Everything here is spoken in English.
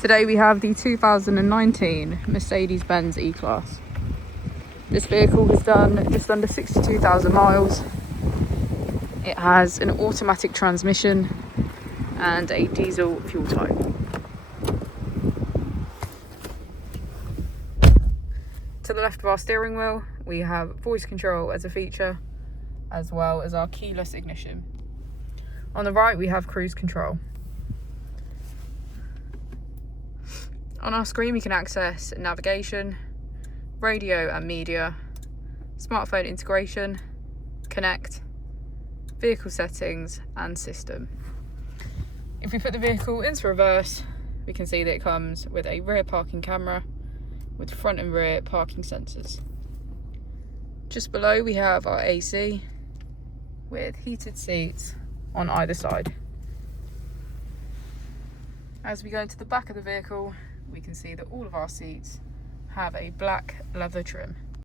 Today we have the 2019 Mercedes-Benz E-Class. This vehicle has done just under 62,000 miles. It has an automatic transmission and a diesel fuel type. To the left of our steering wheel, we have voice control as a feature, as well as our keyless ignition. On the right, we have cruise control. On our screen, we can access navigation, radio and media, smartphone integration, connect, vehicle settings and system. If we put the vehicle into reverse, we can see that it comes with a rear parking camera with front and rear parking sensors. Just below we have our AC with heated seats on either side. As we go into the back of the vehicle, we can see that all of our seats have a black leather trim.